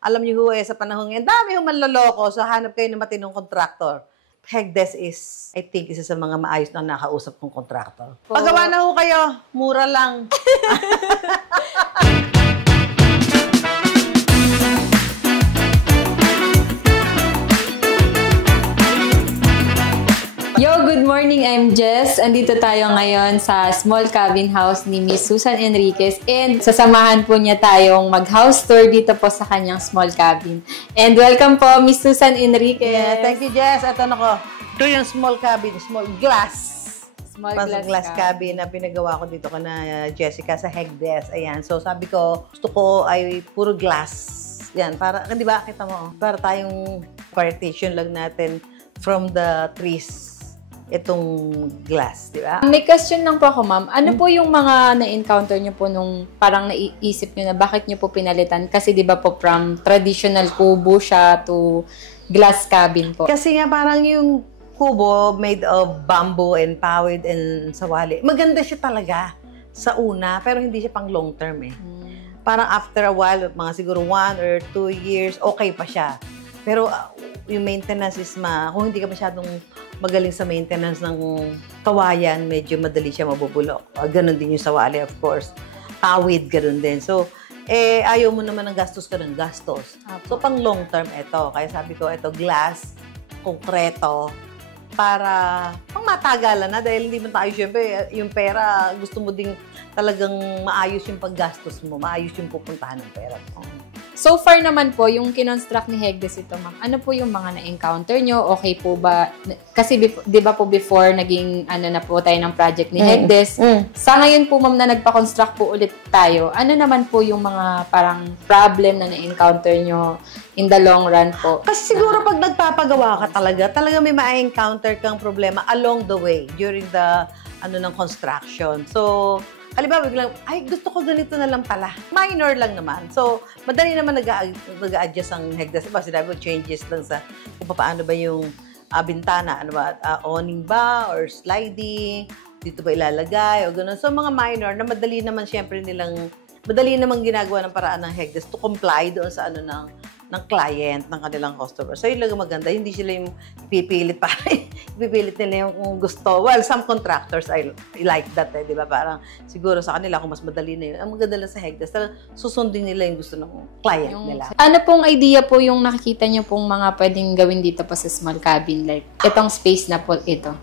Alam niyo ho sa panahon ngayon, dami ho manloloko, so hanap kayo ng matinong kontraktor. Hegdes is, I think, isa sa mga maayos na nakausap kong kontraktor. Pagawa na ho kayo, mura lang. Yo, good morning. I'm Jess. Andito tayo ngayon sa small cabin house ni Miss Susan Enriquez and sasamahan po niya tayong mag-house tour dito po sa kanyang small cabin. And welcome po, Miss Susan Enriquez. Yeah, thank you, Jess. Ito na ito yung small cabin, small glass. Small glass cabin na pinagawa ko dito kana Jessica sa Hegdes. Ayan. So sabi ko, gusto ko ay puro glass. Yan, para, di ba, kita mo, para tayong partition lang natin from the trees. Itong glass, di ba? May question lang po ako, ma'am. Ano po yung mga na-encounter nyo po nung parang naiisip nyo na bakit nyo po pinalitan? Kasi di ba po from traditional kubo siya to glass cabin po? Kasi nga parang yung kubo made of bamboo and pawid and sawali. Maganda siya talaga sa una, pero hindi siya pang long term eh. Parang after a while, mga siguro 1 or 2 years, okay pa siya. Pero yung maintenance is kung hindi ka masyadong magaling sa maintenance ng kawayan, medyo madali siya mabubulok. Ganon din yung sawali, of course. Pawid, ganon din. So, ayaw mo naman ng gastos ka ng gastos. So, pang long term ito. Kaya sabi ko, ito glass, konkreto, para pang matagalan na. Dahil hindi man tayo, syempre, yung pera, gusto mo ding talagang maayos yung paggastos mo, maayos yung pupuntahan ng pera mo. So far naman po, yung kinonstruct ni Hegdes ito, ma'am, ano po yung mga na-encounter nyo? Okay po ba? Kasi di ba po before, naging na po tayo ng project ni Hegdes. Sa ngayon po, ma'am, na nagpa-construct po ulit tayo, ano naman po yung mga parang problem na na-encounter nyo in the long run po? Kasi siguro pag nagpapagawa ka talaga may ma-encounter kang problema along the way during the ng construction. So, halimbawa, biglang, ay, gusto ko ganito na lang pala. Minor lang naman. So, madali naman nag-a-adjust ang Hegdes. Diba, sinabi mo, changes lang sa kung paano ba yung bintana. Ano ba, awning ba or sliding? Dito ba ilalagay? O gano'n. So, mga minor na madali naman ginagawa ng paraan ng Hegdes to comply doon sa ng client, ng kanilang customer. So, yun lang maganda. Hindi sila yung pipilit nila yung gusto. Well, some contractors, I like that, di ba? Parang siguro sa kanila, kung mas madali na yun, ang maganda lang sa Hegdes, susundin nila yung gusto ng client nila. Ano pong idea po yung nakikita nyo pong mga pwedeng gawin dito po sa small cabin? Like, itong space na po ito.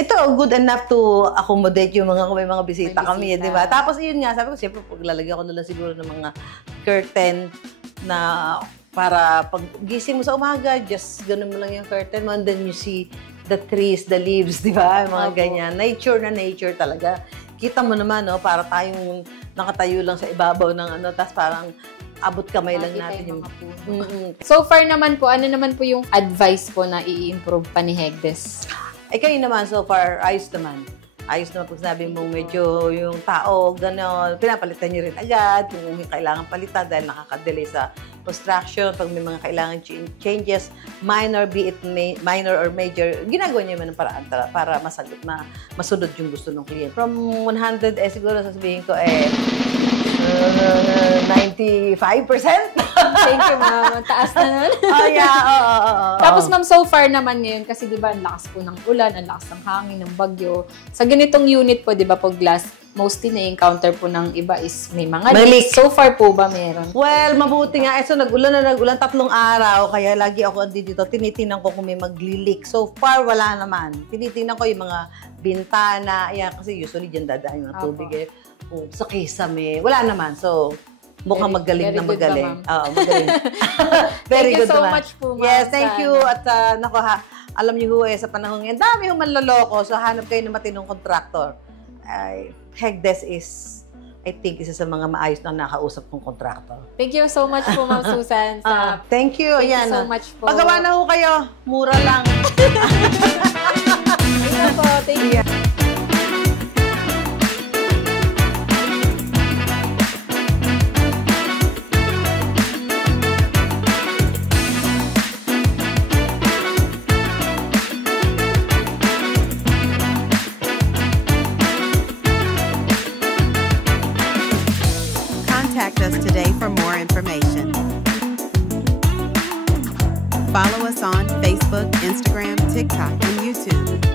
Ito, good enough to accommodate yung may mga bisita kami, di ba? Tapos, yun nga, sabi ko, siyempre, paglalagyan ko na lang siguro ng mga curtain na para pag gising mo sa umaga, just ganun mo lang yung curtain mo and then you see the trees, the leaves, di ba? Mga ganyan. Nature na nature talaga. Kita mo naman, no? Para tayong nakatayo lang sa ibabaw ng tapos parang abot kamay lang natin yung So far naman po, ano naman po yung advice po na i-improve pa ni Hegdes? Kayo naman, so far, ayos naman. Ayos naman pag sinabi mong medyo yung tao, gano'n, pinapalitan nyo rin agad kung kailangan palitan dahil nakaka-delay sa construction. Pag may mga kailangan changes, minor, be it minor or major, ginagawa nyo naman ng paraan para masunod yung gusto ng client. From 100, siguro sasabihin ko, 95%. Thank you, ma'am. Taas na nun. Tapos, ma'am, so far naman ngayon, kasi di ba, ang lakas po ng ulan, ang lakas ng hangin, ng bagyo. Sa ganitong unit po, di ba, po glass, mostly na-encounter po ng iba is may mga leaks. So far po ba meron? Well, mabuti nga. So, nag-ulan 3 araw, kaya lagi ako dito. Tinitingnan ko kung may magli-leak. So far, wala naman. Tinitingnan ko yung mga bintana. Ayan, kasi usually dyan dadaan yung tubig. Sa kisame. Wala naman. So, mukhang magaling na magaling. Oo, magaling. Very good, so much po, ma'am. Yes, thank you. At alam niyo sa panahon ngayon, dami yung manloloko. So, hanap kayo ng matinong kontraktor. Hegdes is, I think, isa sa mga maayos na nakausap kong kontraktor. Thank you so much po, Ma'am Susan. Thank you. Thank you so much po. Pagawa na ho kayo. Mura lang. Thank you. Contact us today for more information. Follow us on Facebook, Instagram, TikTok, and YouTube.